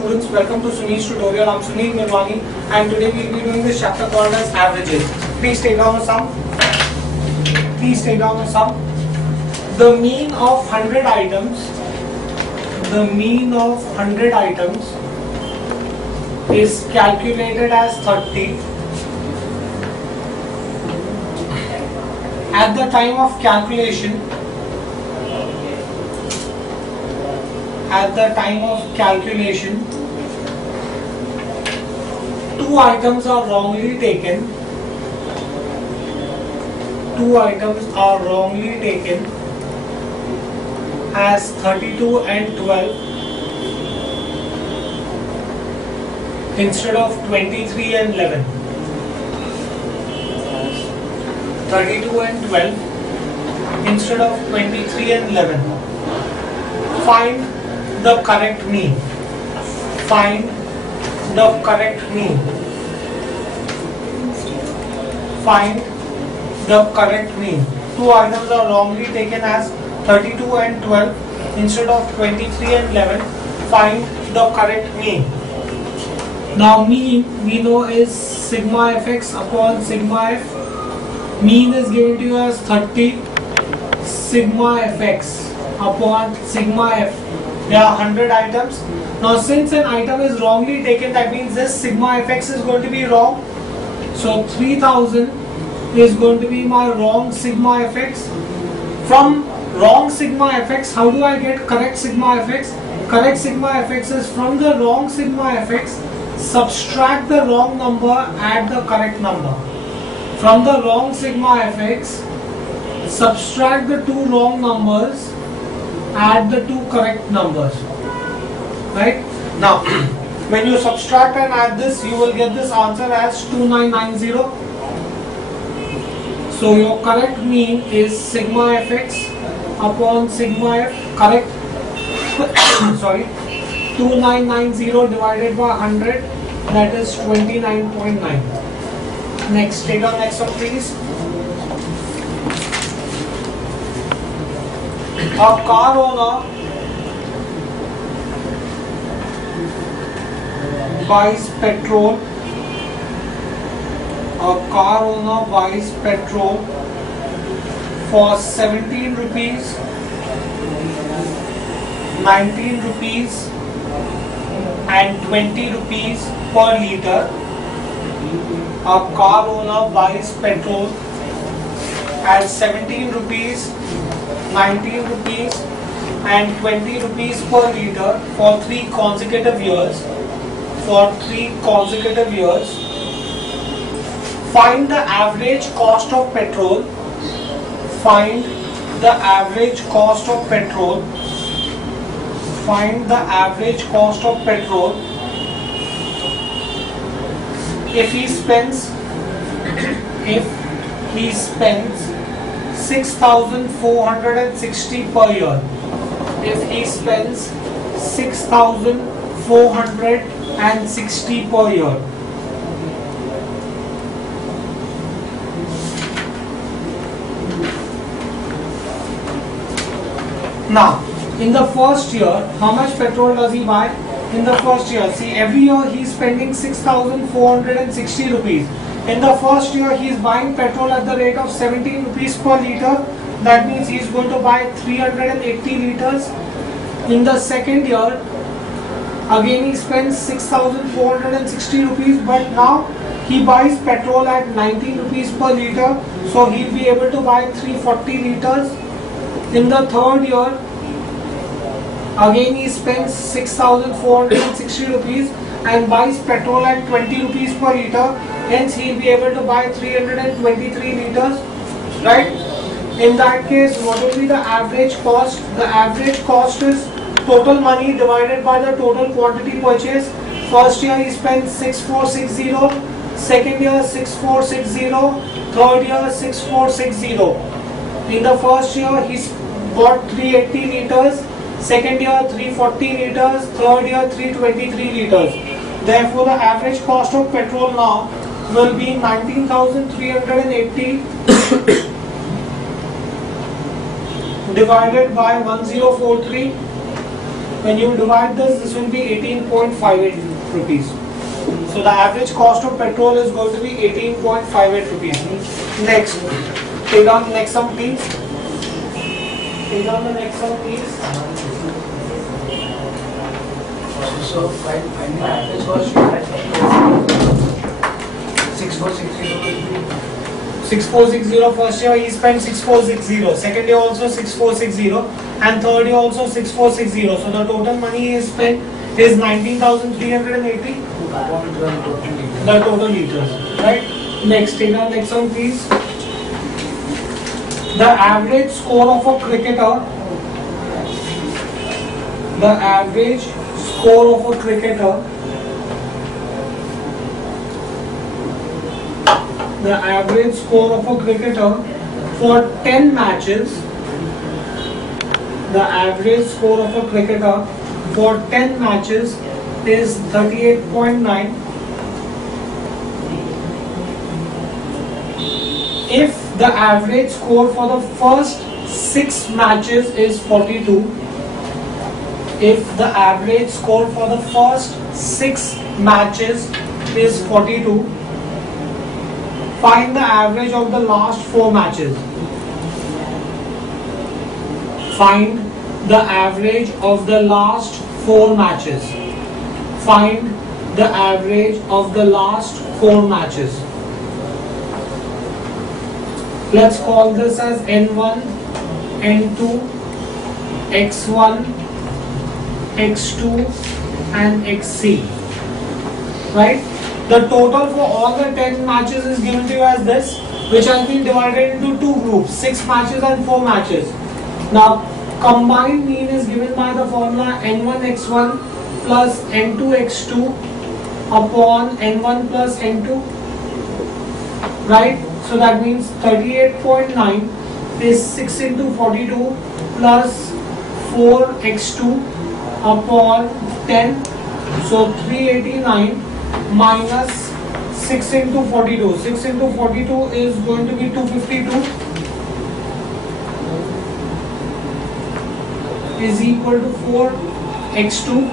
students, welcome to Sunil's tutorial. I'm Sunil Nirwani and today we will be doing this chapter called as averages. Please take down a sum. Please take down a sum. The mean of 100 items, the mean of 100 items is calculated as 30. At the time of calculation, two items are wrongly taken. Two items are wrongly taken as 32 and 12 instead of 23 and 11. 32 and 12 instead of 23 and 11. Find the correct mean. Find the correct mean. Find the correct mean. Two items are wrongly taken as 32 and 12 instead of 23 and 11. Find the correct mean. Now mean we know is sigma fx upon sigma f. Mean is given to you as 30 sigma fx upon sigma f. There are 100 items. Now since an item is wrongly taken, that means this sigma fx is going to be wrong. So 3000 is going to be my wrong sigma fx. From wrong sigma fx, how do I get correct sigma fx? Correct sigma fx is from the wrong sigma fx, subtract the wrong number, add the correct number. From the wrong sigma fx, subtract the two wrong numbers, add the two correct numbers. Right? Now, when you subtract and add this, you will get this answer as 2990. So your correct mean is sigma fx upon sigma f. Correct? Sorry. 2990 divided by 100, that is 29.9. Next, take our next one please. A car owner buys petrol. A car owner buys petrol for 17 rupees, 19 rupees and 20 rupees per liter. A car owner buys petrol at 17 rupees, 19 rupees and 20 rupees per liter for 3 consecutive years. For 3 consecutive years. Find the average cost of petrol. Find the average cost of petrol. Find the average cost of petrol if he spends 6,460 per year. If he spends 6,460 per year. Now, in the first year, how much petrol does he buy? In the first year, see, every year he is spending 6,460 rupees. In the first year, he is buying petrol at the rate of 17 rupees per liter. That means he is going to buy 380 liters. In the second year, again he spends 6,460 rupees, but now he buys petrol at 19 rupees per liter. So he will be able to buy 340 liters. In the third year, again he spends 6,460 rupees and buys petrol at 20 rupees per liter. Hence he will be able to buy 323 liters. Right? In that case, what will be the average cost? The average cost is total money divided by the total quantity purchased. First year he spends 6,460, second year 6,460, third year 6,460. In the first year he bought 380 liters, second year 340 liters, third year 323 liters. Therefore the average cost of petrol now will be 19,380 divided by 1043. When you divide this will be 18.58 rupees. So the average cost of petrol is going to be 18.58 rupees. Next, take on the next sum please. Take on the next sum please. So finding average cost 6460. 6460 first year he spent 6460, second year also 6460, and third year also 6460. So the total money he spent is 19,380. The total liters, right? Next, take our next one please. The average score of a cricketer. The average score of a cricketer. The average score of a cricketer for 10 matches. The average score of a cricketer for 10 matches is 38.9. If the average score for the first 6 matches is 42, if the average score for the first 6 matches is 42, find the average of the last 4 matches. Find the average of the last 4 matches. Find the average of the last 4 matches. Let's call this as N1, N2, X1, X2 and XC. Right? The total for all the 10 matches is given to you as this, which has been divided into 2 groups, 6 matches and 4 matches. Now, combined mean is given by the formula N1x1 plus N2x2 upon N1 plus N2. Right? So that means 38.9 is 6 into 42 plus 4x2 upon 10. So 389 minus 6 into 42. 6 into 42 is going to be 252 is equal to 4x2.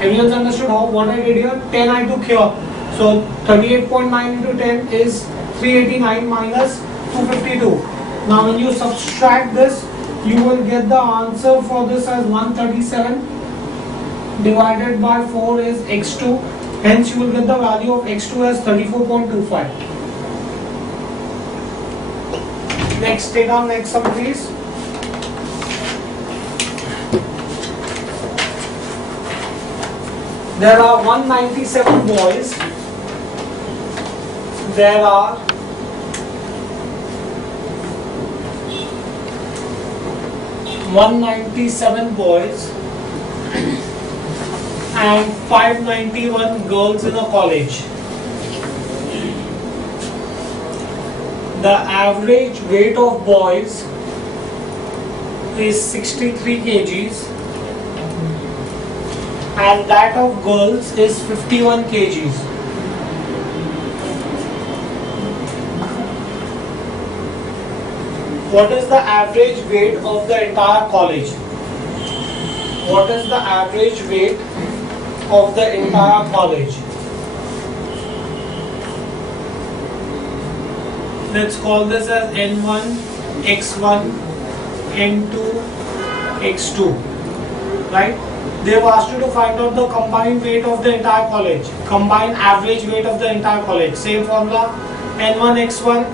Everyone's understood what I did here? 10 I took here. So 38.9 into 10 is 389 minus 252. Now when you subtract this, you will get the answer for this as 137 divided by 4 is x2. Hence you will get the value of x2 as 34.25. Next, take on next sum please. There are 197 boys. There are 197 boys and 591 girls in a college. The average weight of boys is 63 kgs and that of girls is 51 kgs. What is the average weight of the entire college? What is the average weight of the entire college? Let's call this as N1, X1, N2, X2. Right? They have asked you to find out the combined weight of the entire college. Combined average weight of the entire college. Same formula. N1, X1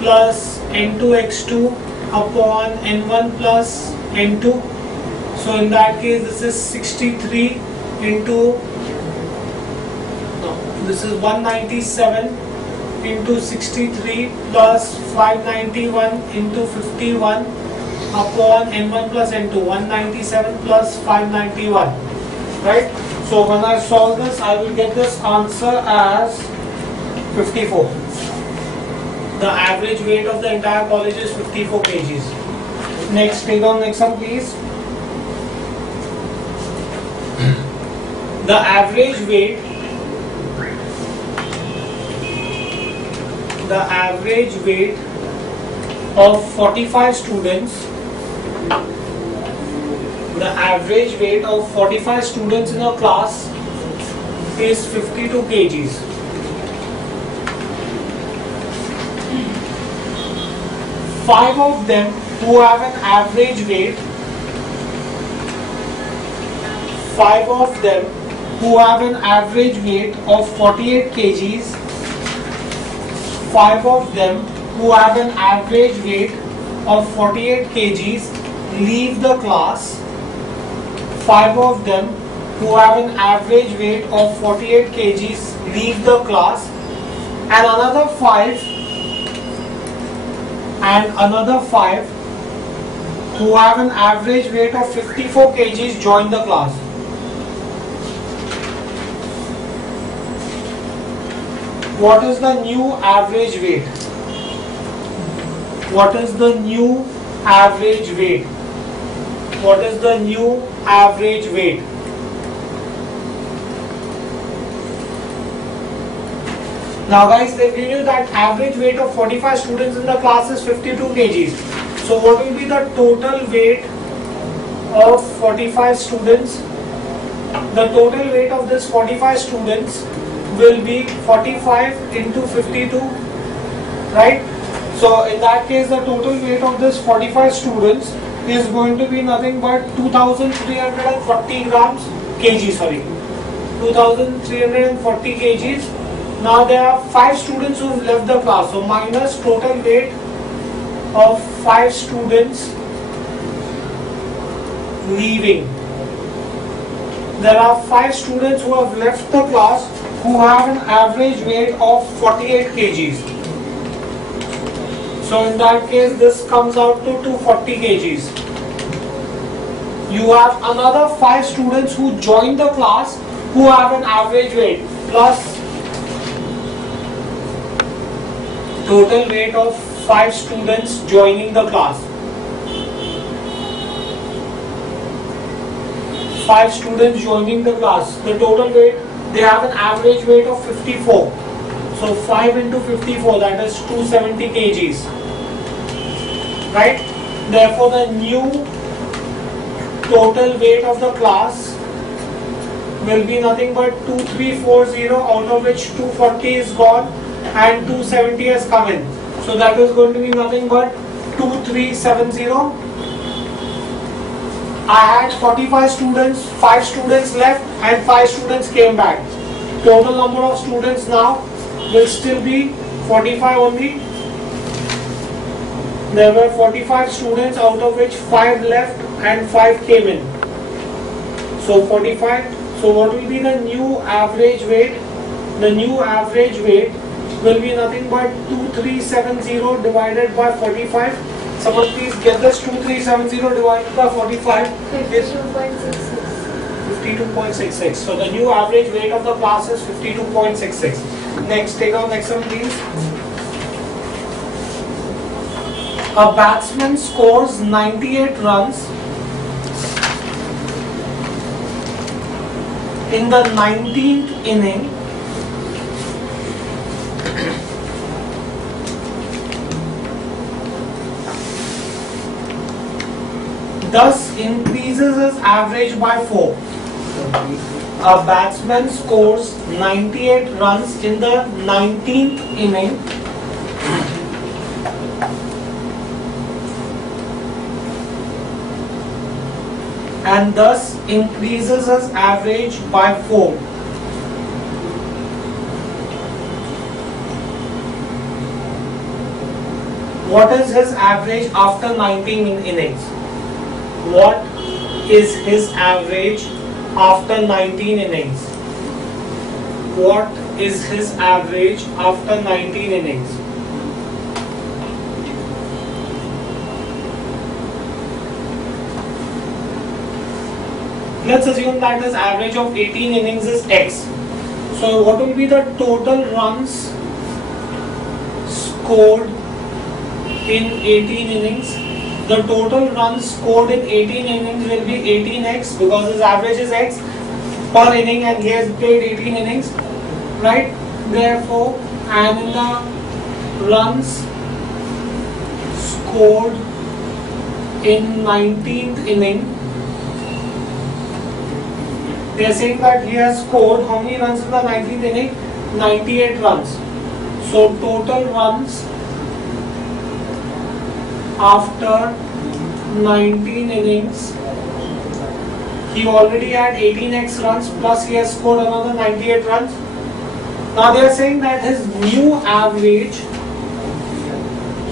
plus N2, X2 upon N1 plus N2. So in that case, this is 63 into, this is 197 into 63 plus 591 into 51 upon N1 plus N2. 197 plus 591. Right? So when I solve this, I will get this answer as 54. The average weight of the entire college is 54 kgs. Next, take on next one please. The average weight of 45 students The average weight of 45 students in a class is 52 kgs. Five of them who have an average weight, five of them who have an average weight of 48 kgs, five of them who have an average weight of 48 kgs leave the class. Five of them who have an average weight of 48 kgs leave the class, and another five who have an average weight of 54 kgs join the class. What is the new average weight? What is the new average weight? What is the new average weight? Now guys, they give you that average weight of 45 students in the class is 52 kgs. So what will be the total weight of 45 students? The total weight of this 45 students will be 45 into 52, right? So in that case, the total weight of this 45 students is going to be nothing but 2340 kgs. Now there are 5 students who have left the class, so minus total weight of 5 students leaving. There are 5 students who have left the class who have an average weight of 48 kgs. So in that case, this comes out to 240 kgs. You have another 5 students who join the class who have an average weight plus total weight of 5 students joining the class. 5 students joining the class. The total weight, they have an average weight of 54. So 5 into 54, that is 270 kgs. Right? Therefore, the new total weight of the class will be nothing but 2340, out of which 240 is gone and 270 has come in. So that is going to be nothing but 2370. I had 45 students, 5 students left and 5 students came back. Total number of students now will still be 45 only. There were 45 students, out of which 5 left and 5 came in. So 45. So what will be the new average weight? The new average weight will be nothing but 2370 divided by 45. Someone please get this. 2370 divided by 45 is 52.66. So the new average weight of the class is 52.66. Next, take our next one please. A batsman scores 98 runs in the 19th inning thus increases his average by 4. A batsman scores 98 runs in the 19th inning and thus increases his average by 4. What is his average after 19 innings? What is his average after 19 innings? What is his average after 19 innings? Let's assume that his average of 18 innings is X. So what will be the total runs scored in 18 innings? The total runs scored in 18 innings will be 18x because his average is X per inning and he has played 18 innings, right? Therefore, and in the runs scored in 19th inning, They are saying that he has scored how many runs in the 19th inning? 98 runs. So total runs after 19 innings, he already had 18x runs plus he has scored another 98 runs. Now they are saying that his new average,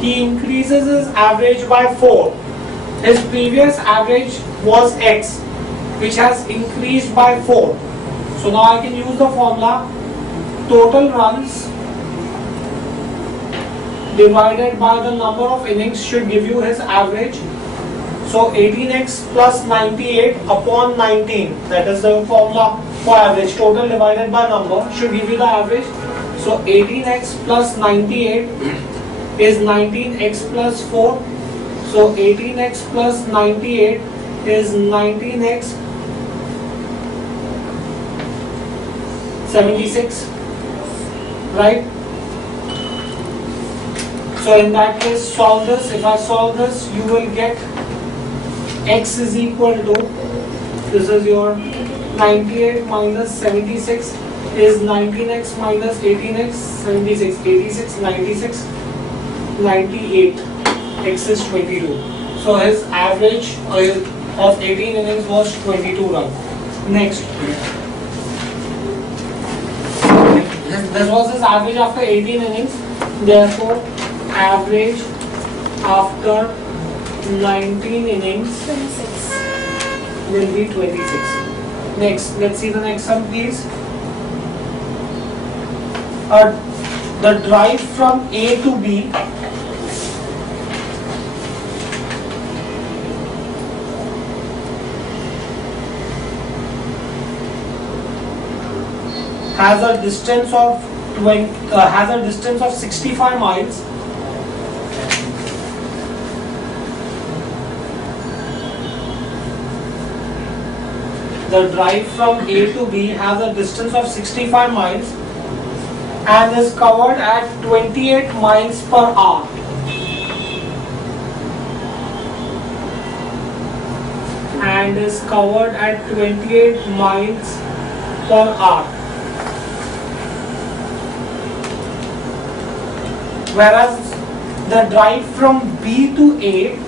he increases his average by 4. His previous average was x, which has increased by 4. So now I can use the formula total runs divided by the number of innings should give you his average. So 18x plus 98 upon 19, that is the formula for average. Total divided by number should give you the average. So 18x plus 98 is 19x plus 4. So 18x plus 98 is 19x 76, right? So in that case, solve this. If I solve this, you will get x is equal to, this is your 98 minus 76 is 19x minus 18x, 76, 86, 96, 98, x is 22. So his average of 18 innings was 22 runs. Next. This was his average after 18 innings. Therefore, average after 19 innings 26 will be 26. Next, let's see the next one, please. The drive from A to B has a distance of 65 miles. The drive from A to B has a distance of 65 miles and is covered at 28 miles per hour. And is covered at 28 miles per hour. Whereas the drive from B to A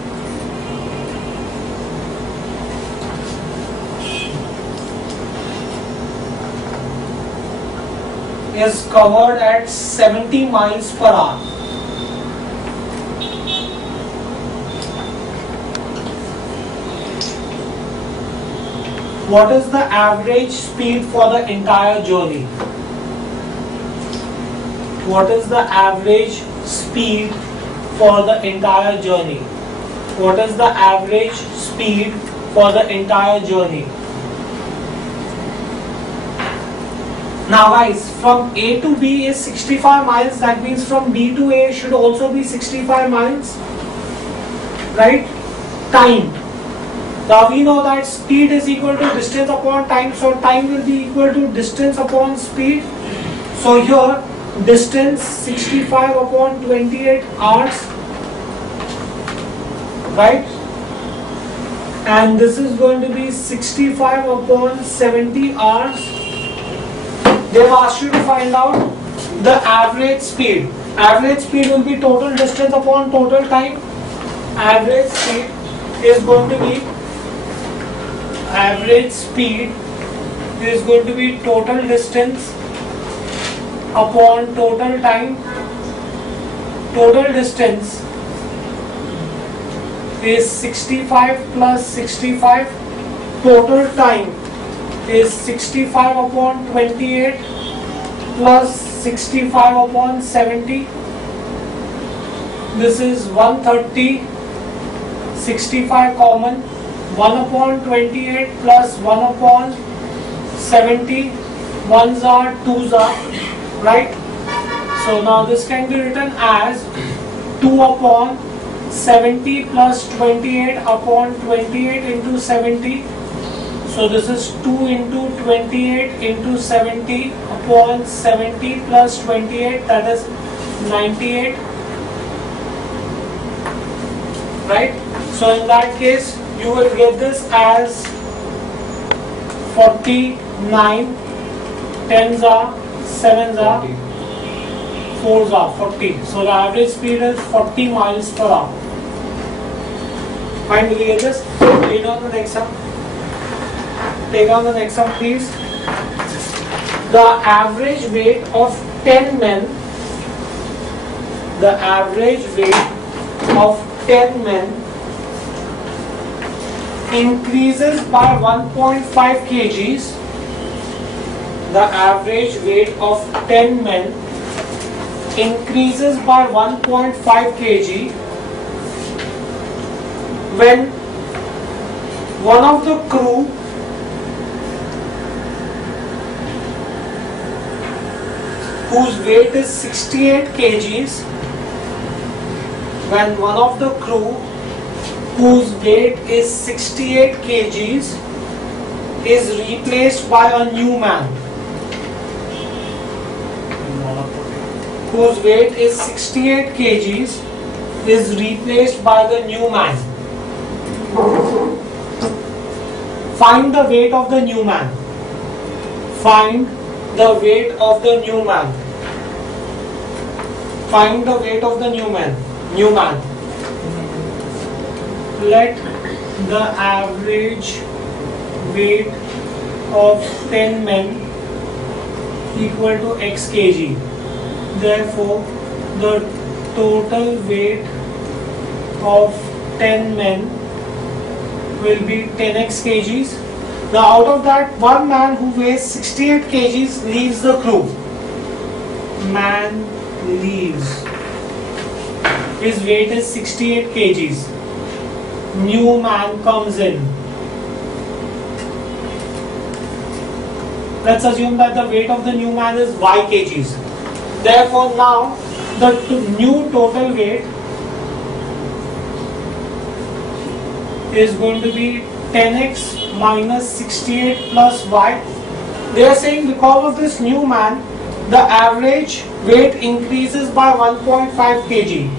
is covered at 70 miles per hour. What is the average speed for the entire journey? What is the average speed for the entire journey? What is the average speed for the entire journey? Now guys, from A to B is 65 miles. That means from B to A should also be 65 miles. Right? Time. Now we know that speed is equal to distance upon time. So time will be equal to distance upon speed. So here distance 65 upon 28 hours. Right? And this is going to be 65 upon 70 hours. They have asked you to find out the average speed. Average speed will be total distance upon total time. Average speed is going to be total distance upon total time. Total distance is 65 plus 65. Total time is 65 upon 28 plus 65 upon 70. This is 130, 65 common, 1 upon 28 plus 1 upon 70, 1s are 2s are, right? So now this can be written as 2 upon 70 plus 28 upon 28 into 70. So this is 2 into 28 into 70 upon 70 plus 28, that is 98. Right? So in that case, you will get this as 40 9, 10s are, 7s are, 4s are 40. So the average speed is 40 miles per hour. Fine, will you get this? Read on the next sum. Take on the next sum, please. The average weight of 10 men, the average weight of 10 men increases by 1.5 kgs. The average weight of 10 men increases by 1.5 kg when one of the crew whose weight is 68 kgs, when one of the crew whose weight is 68 kgs is replaced by a new man whose weight is 68 kgs is replaced by the new man. Find the weight of the new man. Find the weight of the new man. Find the weight of the new man. Let the average weight of 10 men equal to x kg. Therefore, the total weight of 10 men will be 10x kgs. Now, out of that, one man who weighs 68 kgs leaves the crew. Man leaves. His weight is 68 kgs. New man comes in. Let's assume that the weight of the new man is y kgs. Therefore, now the new total weight is going to be 10x minus 68 plus y. They are saying because of this new man, the average weight increases by 1.5 kg.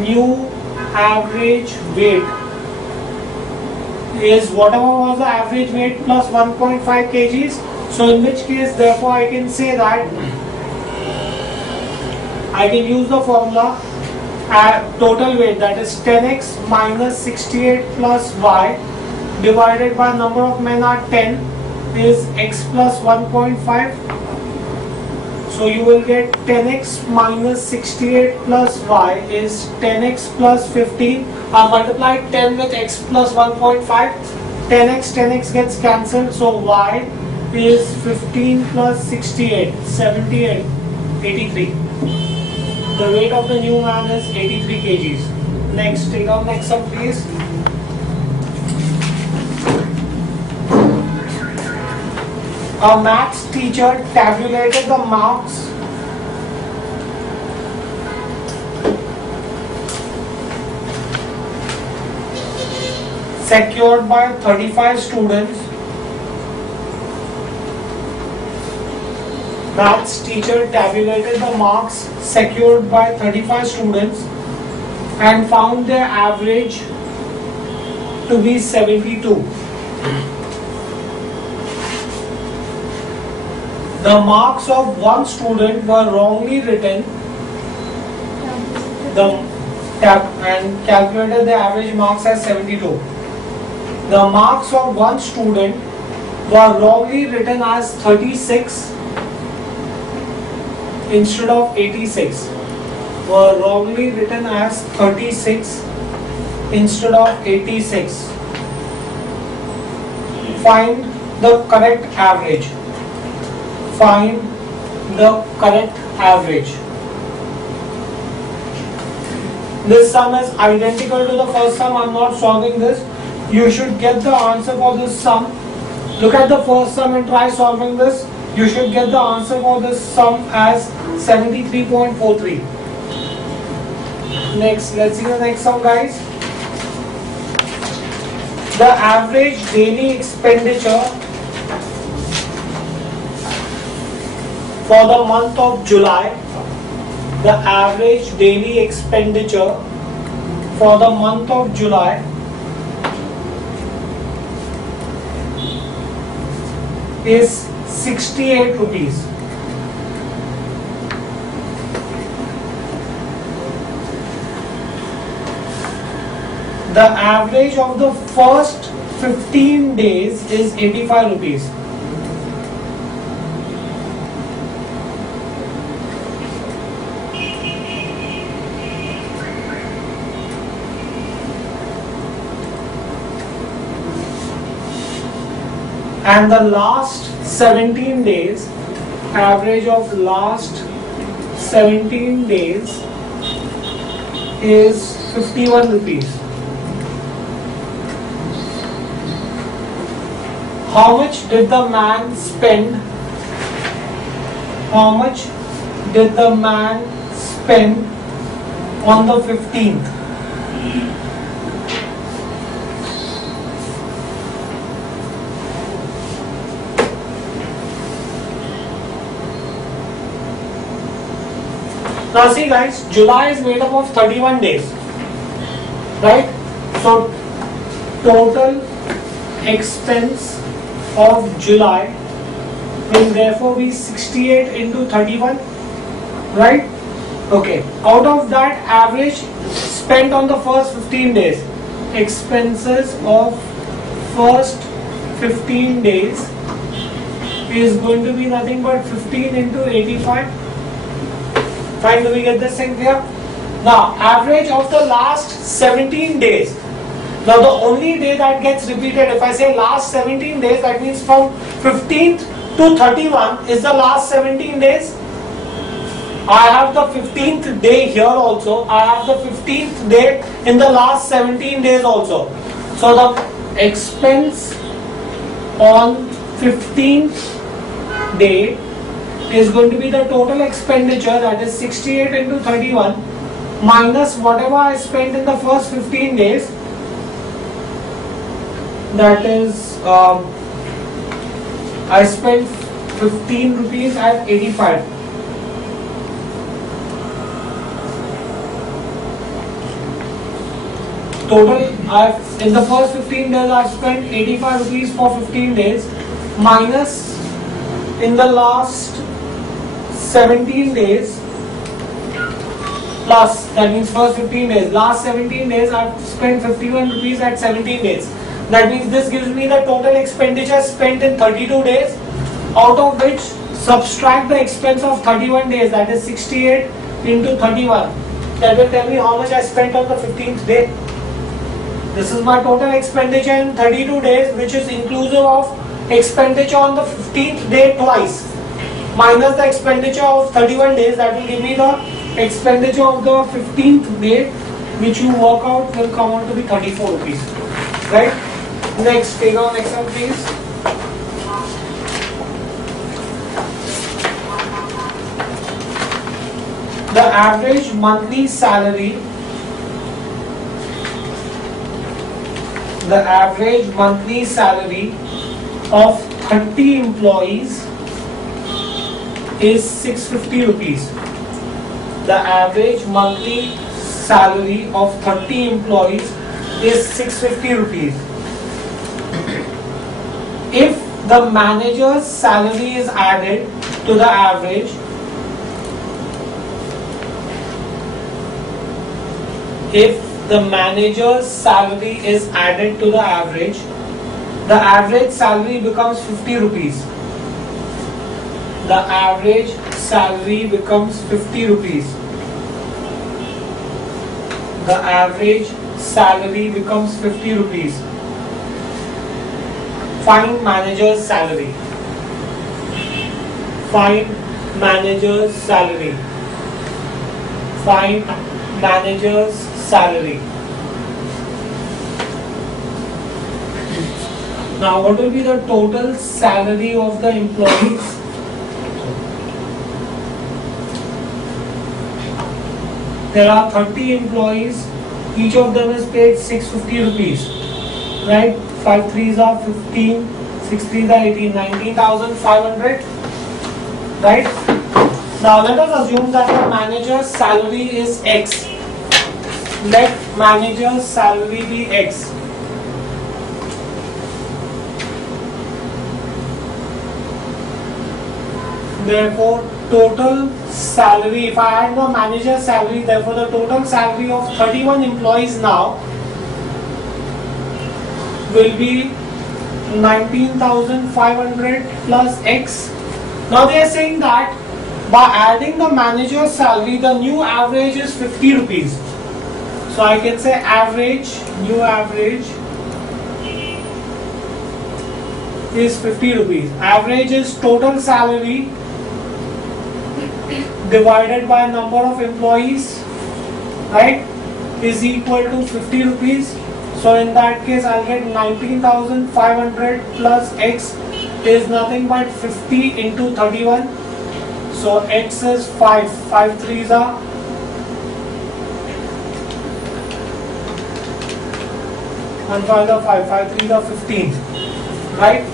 New average weight is whatever was the average weight plus 1.5 kgs. So in which case, therefore, I can say that I can use the formula total weight, that is 10x minus 68 plus y divided by number of men are 10 is x plus 1.5. So you will get 10x minus 68 plus y is 10x plus 15. I multiply 10 with x plus 1.5. 10x gets cancelled. So y is 15 plus 68, 78, 83. The weight of the new man is 83 kgs. Next, take out next sum, please. A maths teacher tabulated the marks secured by 35 students. Maths teacher tabulated the marks secured by 35 students and found their average to be 72. The marks of one student were wrongly written and calculated the average marks as 72. The marks of one student were wrongly written as 36 instead of 86. Were wrongly written as 36 instead of 86. Find the correct average. Find the correct average. This sum is identical to the first sum. I am not solving this. You should get the answer for this sum. Look at the first sum and try solving this. You should get the answer for this sum as 73.43. Next, let's see the next sum, guys. The average daily expenditure for the month of July, the average daily expenditure for the month of July is 68 rupees. The average of the first 15 days is 85 rupees. And the last 17 days, average of last 17 days is 51 rupees. How much did the man spend? How much did the man spend on the 15th? Now see guys, July is made up of 31 days, right? So total expense of July will therefore be 68 into 31, right? Okay, out of that, average spent on the first 15 days, expenses of first 15 days is going to be nothing but 15 into 85. Fine, do we get this thing clear? Now, average of the last 17 days. Now, the only day that gets repeated, if I say last 17 days, that means from 15th to 31 is the last 17 days. I have the 15th day here also. I have the 15th day in the last 17 days also. So, the expense on 15th day is going to be the total expenditure, that is 68 into 31 minus whatever I spent in the first 15 days, that is I spent 15 rupees at 85. Total, in the first 15 days I've spent 85 rupees for 15 days minus in the last 17 days plus, that means first 15 days, last 17 days I've spent 51 rupees at 17 days. That means this gives me the total expenditure spent in 32 days, out of which subtract the expense of 31 days, that is 68 into 31. That will tell me how much I spent on the 15th day. This is my total expenditure in 32 days, which is inclusive of expenditure on the 15th day twice, minus the expenditure of 31 days. That will give me the expenditure of the 15th day, which you work out will come out to be 34 rupees. Right? Next, take on next one please. The average monthly salary, of 30 employees is 650 rupees. The average monthly salary of 30 employees is 650 rupees. If the manager's salary is added to the average, the average salary becomes 50 rupees. The average salary becomes 50 rupees. The average salary becomes 50 rupees. Find manager's salary. Find manager's salary. Find manager's salary. Now, what will be the total salary of the employees? There are 30 employees, each of them is paid 650 rupees, right? 5 3s are 15, 6 3s are 18, 19,500, right? Now let us assume that the manager's salary is X. Let manager's salary be X. Therefore, total salary, if I add the manager's salary, therefore the total salary of 31 employees now will be 19,500 plus X. Now they are saying that by adding the manager's salary, the new average is 50 rupees. So I can say average, new average is 50 rupees. Average is total salary divided by number of employees, right, is equal to 50 rupees. So in that case I'll get 19,500 plus X is nothing but 50 into 31. So X is 5, 5 threes are 1 5 are 5, 5 threes are 15, right?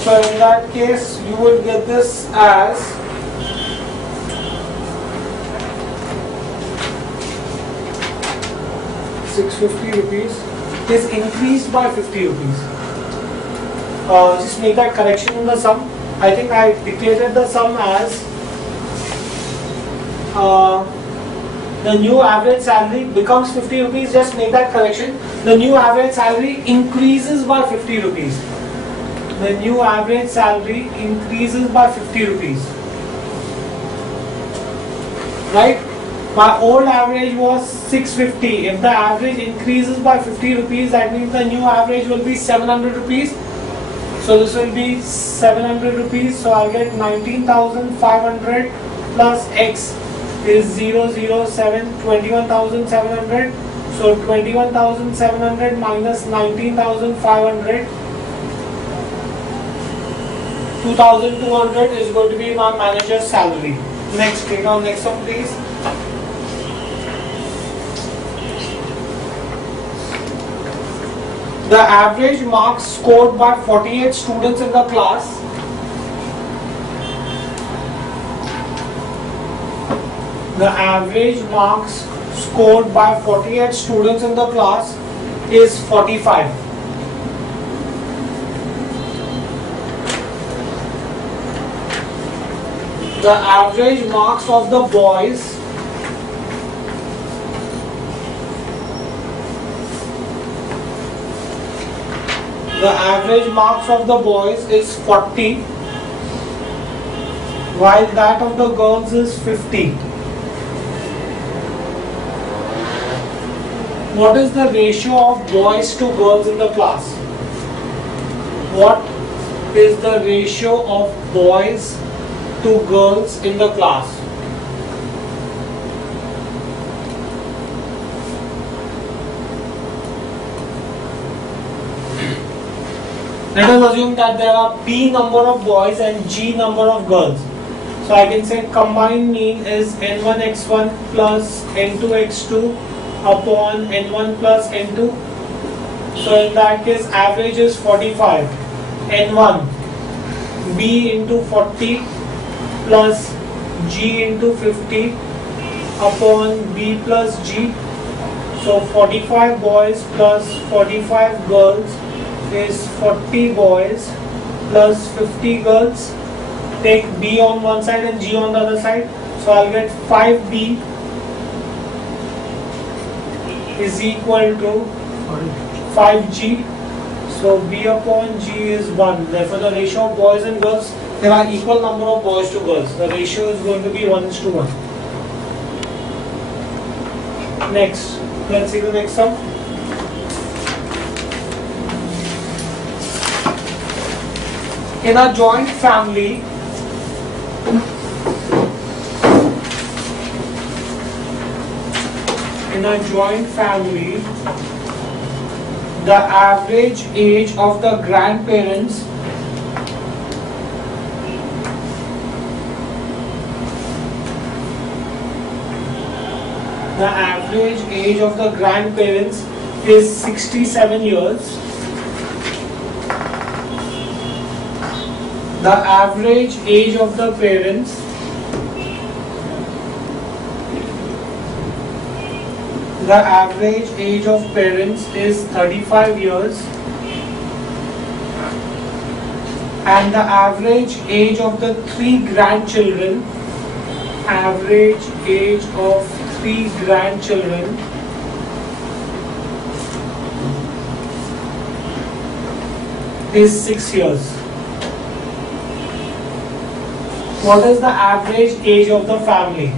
So in that case you would get this as 650 rupees is increased by 50 rupees. Just make that correction in the sum. I think I declared the sum as the new average salary becomes 50 rupees. Just make that correction. The new average salary increases by 50 rupees. The new average salary increases by 50 rupees. Right? My old average was 650. If the average increases by 50 rupees, that means the new average will be 700 rupees. So this will be 700 rupees. So I'll get 19,500 plus X is 007, 21,700. So 21,700 minus 19,500. 2,200 is going to be my manager's salary. Next, click on next one please. The average marks scored by 48 students in the class scored by 48 students in the class is 45. The average marks of the boys is 40, while that of the girls is 50. What is the ratio of boys to girls in the class? What is the ratio of boys to girls in the class? Let us assume that there are P number of boys and G number of girls. So I can say combined mean is N1x1 plus N2x2 upon N1 plus N2. So in that case average is 45. N1 B into 40 plus G into 50 upon B plus G. So 45 boys plus 45 girls is 40 boys plus 50 girls. Take B on one side and G on the other side. So I'll get 5B is equal to 5G. So B upon G is 1. Therefore the ratio of boys and girls, there are equal number of boys to girls. The ratio is going to be 1:1. Next, let's see the next sum. In a joint family, the average age of the grandparents is 67 years. The average age of the parents is 35 years. and the average age of the 3 grandchildren, average age of 3 grandchildren is 6 years. What is the average age of the family?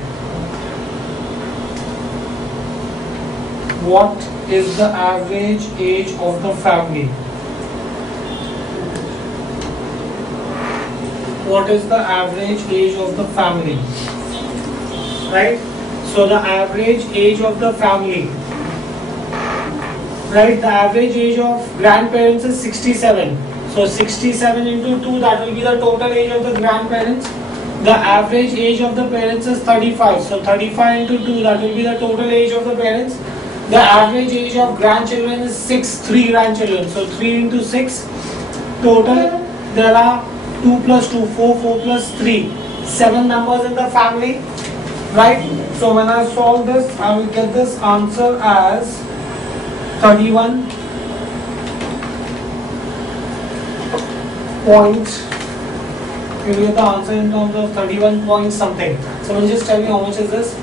What is the average age of the family? What is the average age of the family? Right? So the average age of the family, right? The average age of grandparents is 67. So 67 into 2, that will be the total age of the grandparents. The average age of the parents is 35. So 35 into 2, that will be the total age of the parents. The average age of grandchildren is 3 grandchildren. So 3 into 6, total there are 2 plus 2, 4, 4 plus 3, 7 members in the family, right? So when I solve this, I will get this answer as 31 point. You will get the answer in terms of 31 point something. Someone just tell me how much is this?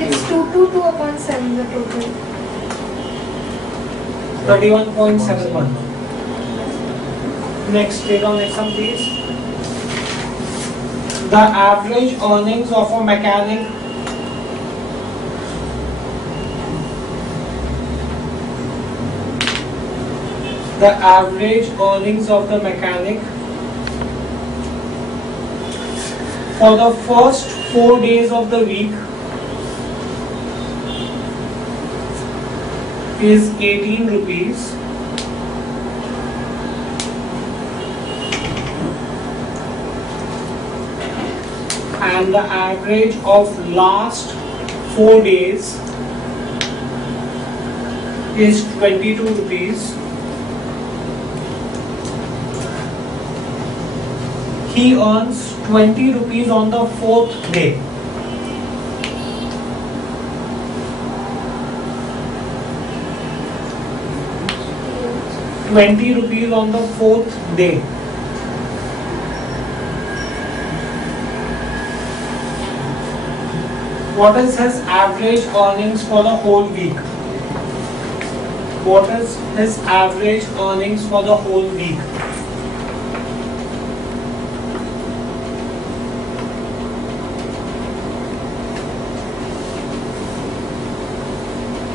It's 222 upon 7 the total. 31.71. Next, take on next one please. The average earnings of a mechanic for the first 4 days of the week is 18 rupees. And the average of last 4 days is 22 rupees. He earns 20 rupees on the 4th day. ₹20 on the 4th day. What is his average earnings for the whole week? What is his average earnings for the whole week?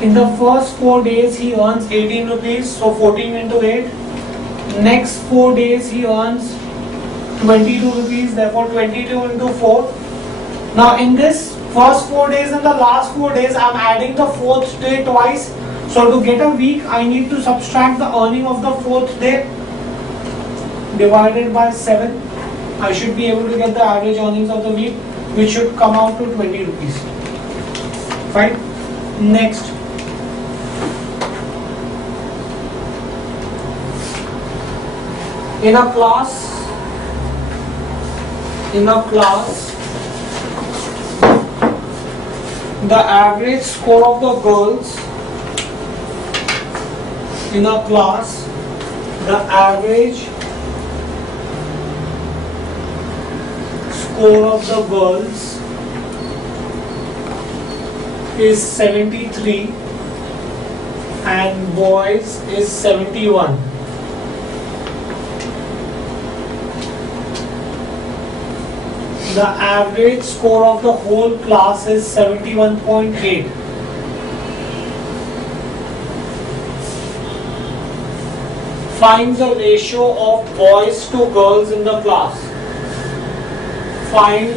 In the first 4 days he earns 18 rupees, so 14 into 8. Next 4 days he earns 22 rupees, therefore 22 into 4. Now in this first 4 days and the last 4 days I am adding the 4th day twice. So to get a week I need to subtract the earning of the 4th day divided by 7. I should be able to get the average earnings of the week, which should come out to 20 rupees. Fine. Next. In a class, the average score of the girls in a class, the average score of the girls is 73 and boys is 71. The average score of the whole class is 71.8. Find the ratio of boys to girls in the class. Find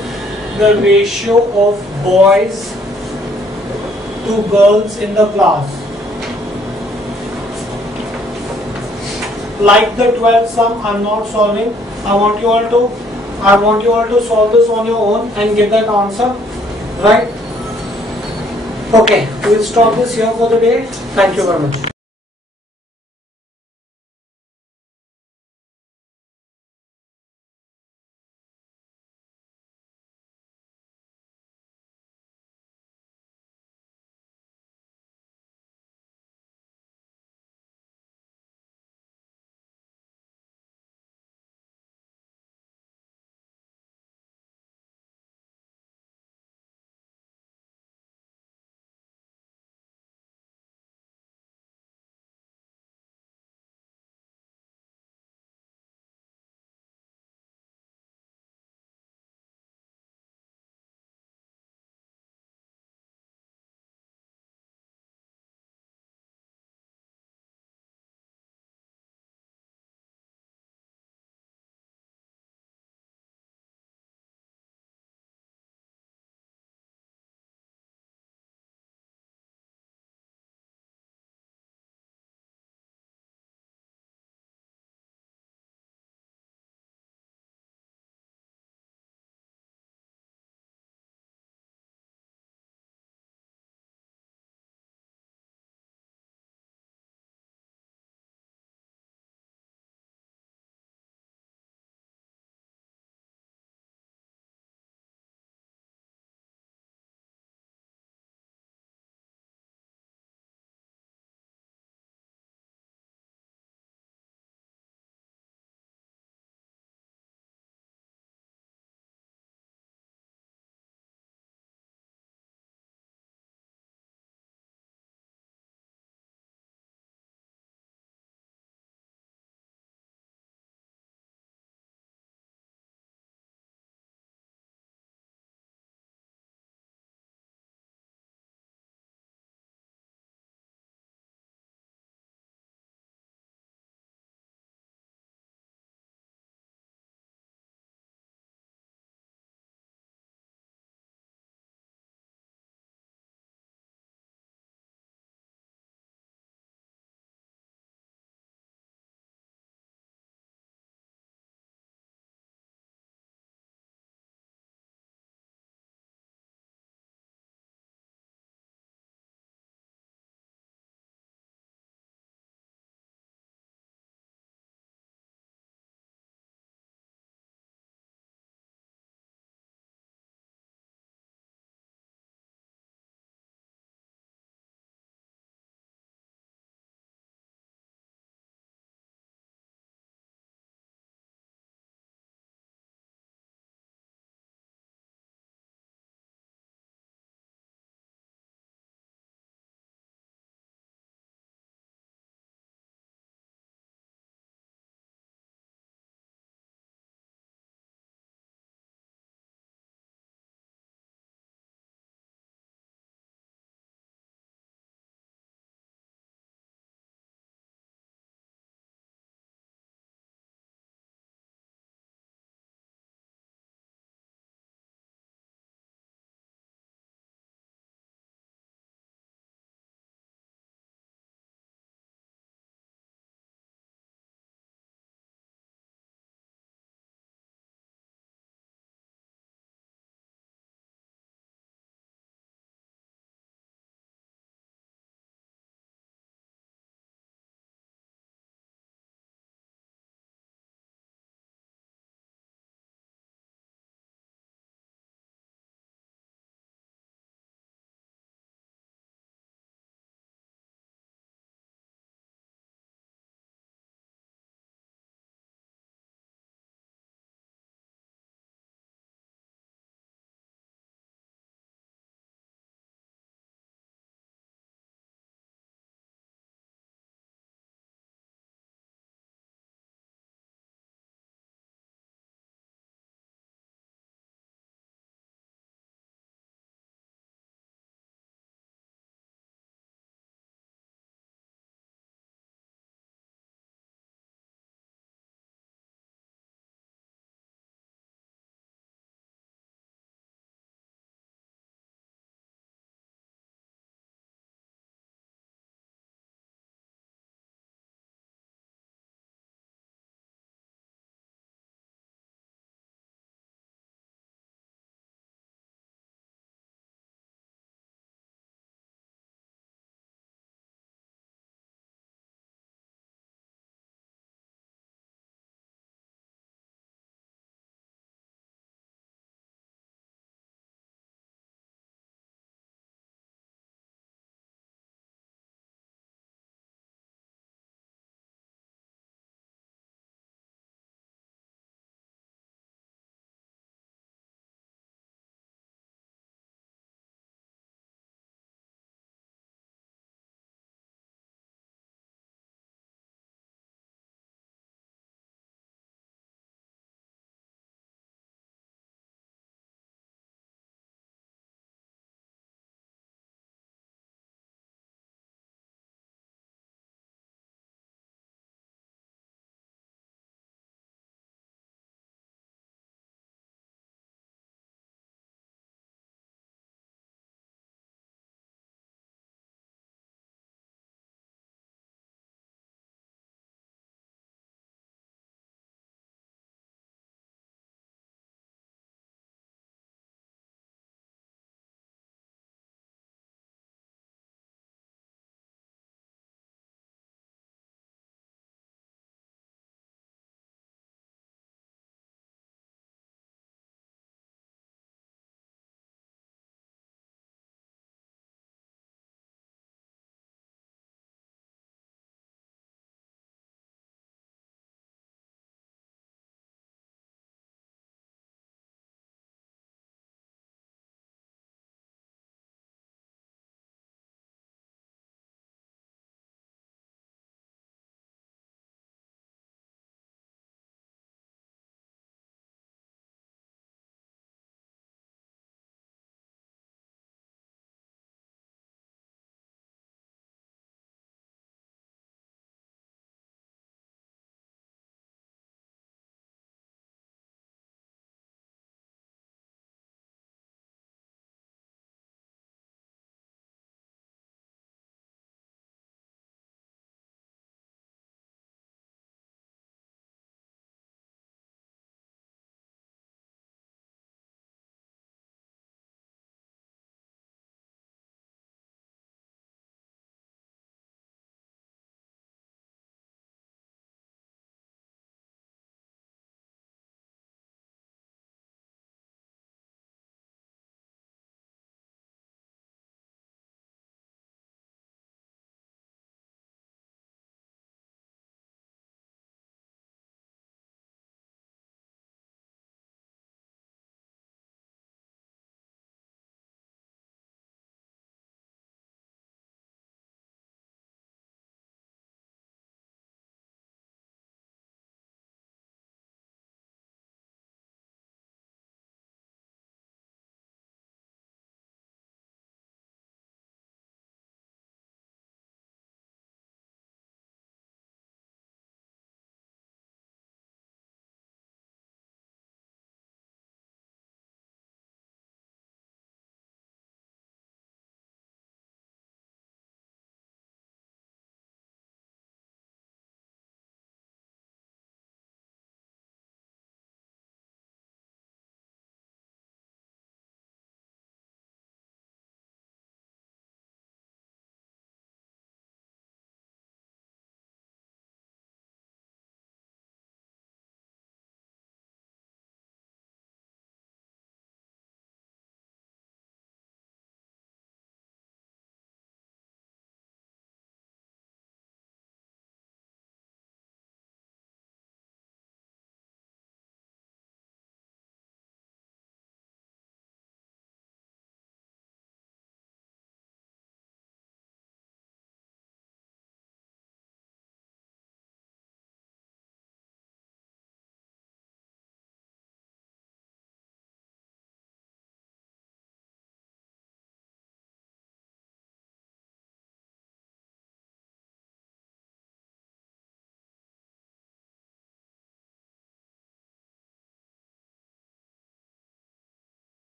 the ratio of boys to girls in the class. Like the 12th sum, I am not solving. I want you all to solve this on your own and get that answer, right? Okay, we will stop this here for the day. Thank you very much.